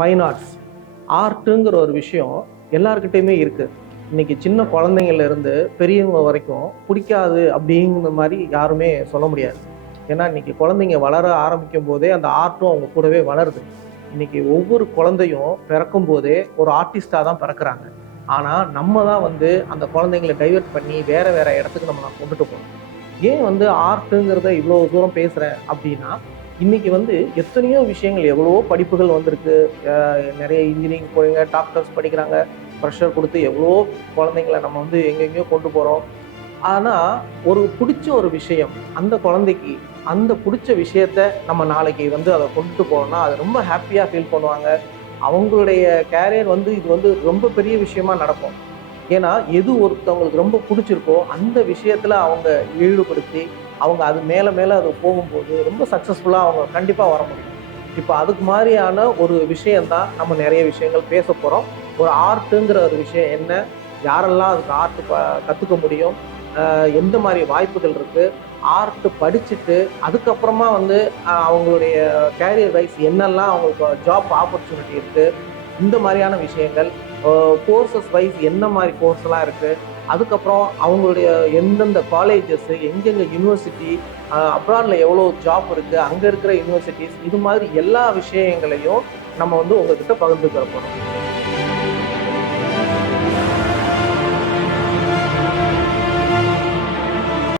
Fine arts ஆர்ட்டுங்கிற ஒரு விஷயம் எல்லாருக்கிட்டையுமே இருக்குது. இன்னைக்கு சின்ன குழந்தைங்கள்ல இருந்து பெரியவங்க வரைக்கும் பிடிக்காது அப்படிங்கிற மாதிரி யாருமே சொல்ல முடியாது. ஏன்னா இன்னைக்கு குழந்தைங்க வளர ஆரம்பிக்கும் போதே அந்த ஆர்ட்டும் அவங்க கூடவே வளருது. இன்னைக்கு ஒவ்வொரு குழந்தையும் பிறக்கும் போதே ஒரு ஆர்டிஸ்டாக தான் பிறக்கிறாங்க. ஆனால் நம்ம தான் அந்த குழந்தைங்களை டைவெர்ட் பண்ணி வேற வேற இடத்துக்கு நம்ம கொண்டுட்டு போகணும். ஏன் ஆர்ட்டுங்கிறத இவ்வளோ தூரம் பேசுகிறேன் அப்படின்னா, இன்னைக்கு எத்தனையோ விஷயங்கள், எவ்வளவோ படிப்புகள் வந்திருக்கு. நிறைய இன்ஜினியரிங் போறீங்க, டாக்டர்ஸ் படிக்கிறாங்க, ப்ரெஷர் கொடுத்து எவ்வளோ குழந்தைங்களை நம்ம எங்கெங்கேயோ கொண்டு போகிறோம். ஆனால் ஒரு பிடிச்ச ஒரு விஷயம் அந்த குழந்தைக்கு, அந்த பிடிச்ச விஷயத்த நம்ம நாளைக்கு அதை கொண்டுட்டு போனோம்னா அது ரொம்ப ஹாப்பியாக ஃபீல் பண்ணுவாங்க. அவங்களுடைய கேரியர் இது ரொம்ப பெரிய விஷயமா நடக்கும். ஏன்னா எது ஒருத்தவங்களுக்கு ரொம்ப பிடிச்சிருக்கோ அந்த விஷயத்துல அவங்க ஈடுபடுத்தி அவங்க அது மேல மேல அது போகும்போது ரொம்ப சக்சஸ்ஃபுல்லா அவங்க கண்டிப்பா வர முடியும். இப்போ அதுக்கு மாதிரியான ஒரு விஷயம்தான் நம்ம நிறைய விஷயங்கள் பேச போறோம். ஒரு ஆர்ட்டுங்கிற ஒரு விஷயம் என்ன, யாரெல்லாம் அதுக்கு ஆர்ட் கத்துக்க முடியும், எந்த மாதிரி வாய்ப்புகள் இருக்கு, ஆர்ட் படிச்சுட்டு அதுக்கப்புறமா அவங்களுடைய கேரியர் வைஸ் என்னெல்லாம் அவங்களுக்கு ஜாப் ஆப்பர்ச்சுனிட்டி இருக்கு, இந்த மாதிரியான விஷயங்கள், கோர்சஸ் வைஸ் என்ன மாதிரி கோர்ஸ்லாம் இருக்குது, அதுக்கப்புறம் அவங்களுடைய எந்தெந்த காலேஜஸ், எங்கெங்கே யூனிவர்சிட்டி, அப்ராடில் எவ்வளோ ஜாப் இருக்குது, அங்கே இருக்கிற யூனிவர்சிட்டிஸ், இது மாதிரி எல்லா விஷயங்களையும் நம்ம உங்ககிட்ட பகிர்ந்துக்கிற போகிறோம்.